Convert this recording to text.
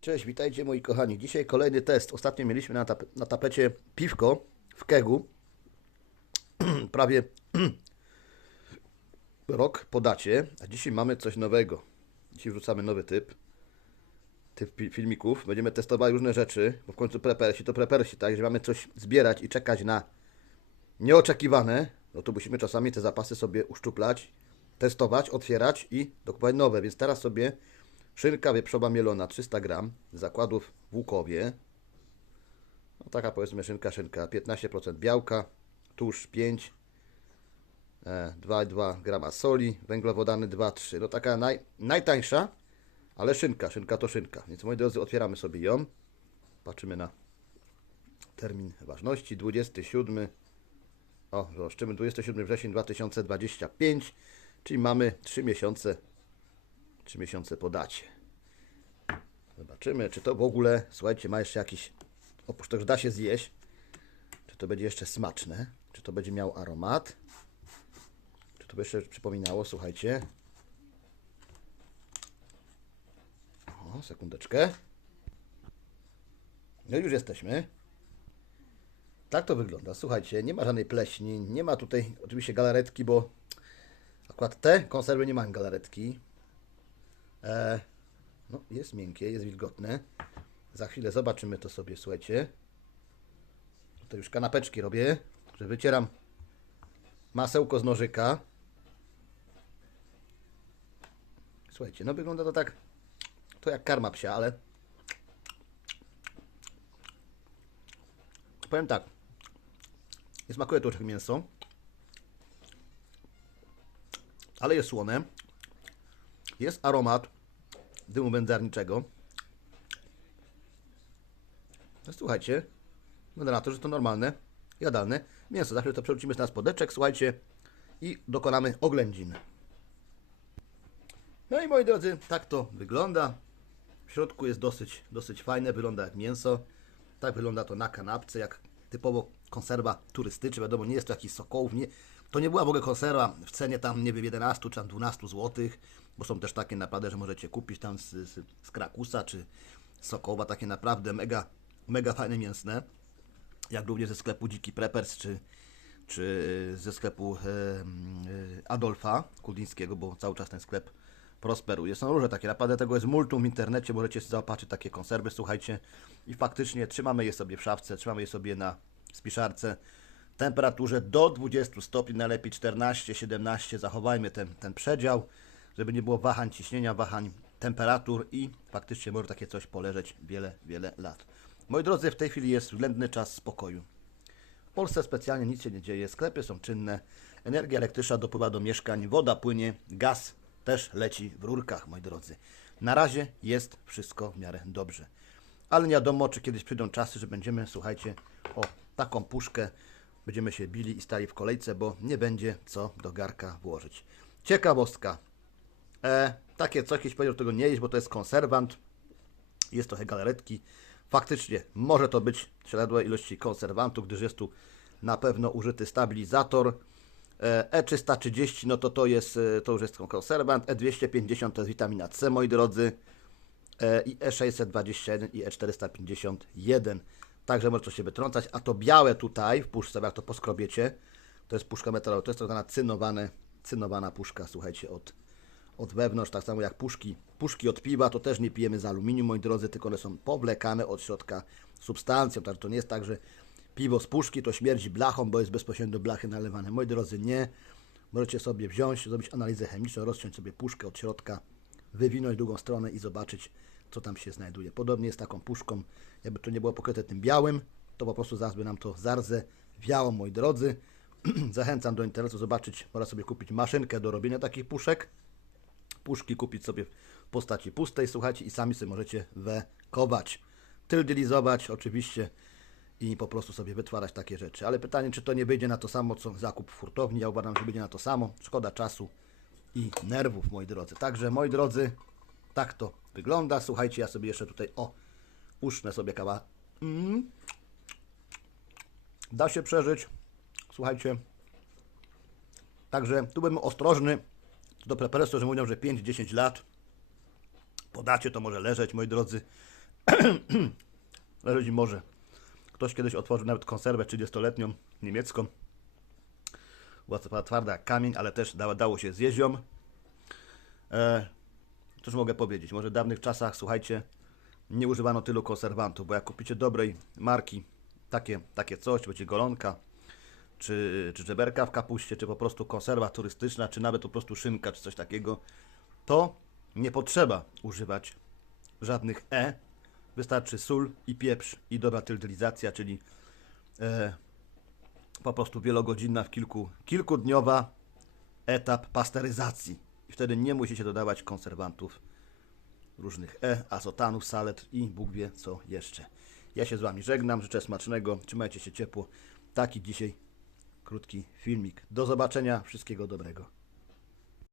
Cześć, witajcie moi kochani. Dzisiaj kolejny test. Ostatnio mieliśmy na, tap- na tapecie piwko w kegu. Prawie rok po dacie, a dzisiaj mamy coś nowego. Dzisiaj wrzucamy nowy typ. Typ filmików. Będziemy testowali różne rzeczy, bo w końcu prepersi to prepersi, tak? Jeżeli mamy coś zbierać i czekać na nieoczekiwane, no to musimy czasami te zapasy sobie uszczuplać, testować, otwierać i dokupować nowe. Więc teraz sobie szynka wieprzowa mielona 300 gram z zakładów w Łukowie. No taka powiedzmy szynka, szynka. 15% białka, tłuszcz 5, e, 2,2 grama soli, węglowodany 2,3. No taka naj, najtańsza, ale szynka, szynka to szynka. Więc moi drodzy, otwieramy sobie ją. Patrzymy na termin ważności 27 o, zobaczymy 27 wrzesień 2025, czyli mamy 3 miesiące 3 miesiące po dacie. Zobaczymy, czy to w ogóle, słuchajcie, ma jeszcze jakiś, oprócz tego, że da się zjeść, czy to będzie jeszcze smaczne, czy to będzie miał aromat, czy to by jeszcze przypominało, słuchajcie. O, sekundeczkę. No już jesteśmy. Tak to wygląda. Słuchajcie, nie ma żadnej pleśni, nie ma tutaj oczywiście galaretki, bo akurat te konserwy nie mają galaretki. E, no, jest miękkie, jest wilgotne. Za chwilę zobaczymy to sobie, słuchajcie. To już kanapeczki robię, że wycieram masełko z nożyka. Słuchajcie, no wygląda to tak, to jak karma psia, ale powiem tak, nie smakuje to trochę mięso, ale jest słone. Jest aromat dymu wędzarniczego. No, słuchajcie, wygląda na to, że to normalne, jadalne mięso. Zawsze to przerzucimy na spodeczek, słuchajcie, i dokonamy oględzin. No i moi drodzy, tak to wygląda. W środku jest dosyć, dosyć fajne, wygląda jak mięso. Tak wygląda to na kanapce, jak typowo konserwa turystyczna. Wiadomo, nie jest to jakiś sokołów. Nie, to nie była w ogóle konserwa w cenie tam, nie wiem, 11 czy tam 12 zł, bo są też takie naprawdę, że możecie kupić tam z, z, z Krakusa czy Sokoła, takie naprawdę mega, mega fajne mięsne. Jak również ze sklepu Dziki Preppers czy, czy ze sklepu e, Adolfa Kudińskiego, bo cały czas ten sklep prosperuje. Są różne takie, naprawdę tego jest multum w internecie, możecie zaopatrzyć takie konserwy, słuchajcie. I faktycznie trzymamy je sobie w szafce, trzymamy je sobie na spiszarce. Temperaturze do 20 stopni, najlepiej 14-17, zachowajmy ten, ten przedział, żeby nie było wahań ciśnienia, wahań temperatur i faktycznie może takie coś poleżeć wiele, wiele lat. Moi drodzy, w tej chwili jest względny czas spokoju. W Polsce specjalnie nic się nie dzieje, sklepy są czynne, energia elektryczna dopływa do mieszkań, woda płynie, gaz też leci w rurkach, moi drodzy. Na razie jest wszystko w miarę dobrze. Ale nie wiadomo, czy kiedyś przyjdą czasy, że będziemy, słuchajcie, o taką puszkę będziemy się bili i stali w kolejce, bo nie będzie co do garka włożyć. Ciekawostka. E, takie coś, jeśli powiedział, tego nie jeść, bo to jest konserwant. Jest trochę galaretki. Faktycznie może to być średłe ilości konserwantów, gdyż jest tu na pewno użyty stabilizator. E, E330 no to to jest, e, to już jest konserwant. E250 to jest witamina C, moi drodzy. E, I E621 i E451. Także może to się wytrącać. A to białe tutaj w puszce, jak to poskrobiecie, to jest puszka metalowa. To jest tak zwana cynowane, cynowana puszka, słuchajcie, od, od wewnątrz, tak samo jak puszki, puszki od piwa, to też nie pijemy z aluminium, moi drodzy, tylko one są powlekane od środka substancją, także to nie jest tak, że piwo z puszki to śmierdzi blachą, bo jest bezpośrednio do blachy nalewane. Moi drodzy, nie. Możecie sobie wziąć, zrobić analizę chemiczną, rozciąć sobie puszkę od środka, wywinąć drugą stronę i zobaczyć, co tam się znajduje. Podobnie jest taką puszką, jakby to nie było pokryte tym białym, to po prostu zaraz by nam to zarzę wiało, moi drodzy. Zachęcam do internetu zobaczyć, można sobie kupić maszynkę do robienia takich puszek puszki kupić sobie w postaci pustej, słuchajcie, i sami sobie możecie wekować, tyldylizować oczywiście i po prostu sobie wytwarzać takie rzeczy. Ale pytanie, czy to nie wyjdzie na to samo, co zakup w hurtowni? Ja uważam, że będzie na to samo. Szkoda czasu i nerwów, moi drodzy. Także, moi drodzy, tak to wygląda. Słuchajcie, ja sobie jeszcze tutaj, o, usznę sobie kawa. Mm. Da się przeżyć. Słuchajcie, Także tu byłem ostrożny do preparesu, że mówią, że 5-10 lat po dacie to może leżeć, moi drodzy. Leżeć może. Ktoś kiedyś otworzył nawet konserwę 30-letnią niemiecką. Była twarda jak kamień, ale też dało, dało się ją. E, cóż mogę powiedzieć? Może w dawnych czasach, słuchajcie, nie używano tylu konserwantów, bo jak kupicie dobrej marki takie, takie coś, będzie golonka, czy, czy żeberka w kapuście, czy po prostu konserwa turystyczna, czy nawet po prostu szynka, czy coś takiego, to nie potrzeba używać żadnych E. Wystarczy sól i pieprz i dobra tylizacja, czyli e, po prostu wielogodzinna, w kilku, kilkudniowa etap pasteryzacji. I wtedy nie musicie dodawać konserwantów różnych E, azotanów, salet i Bóg wie co jeszcze. Ja się z Wami żegnam, życzę smacznego, trzymajcie się ciepło. Taki dzisiaj krótki filmik. Do zobaczenia, wszystkiego dobrego.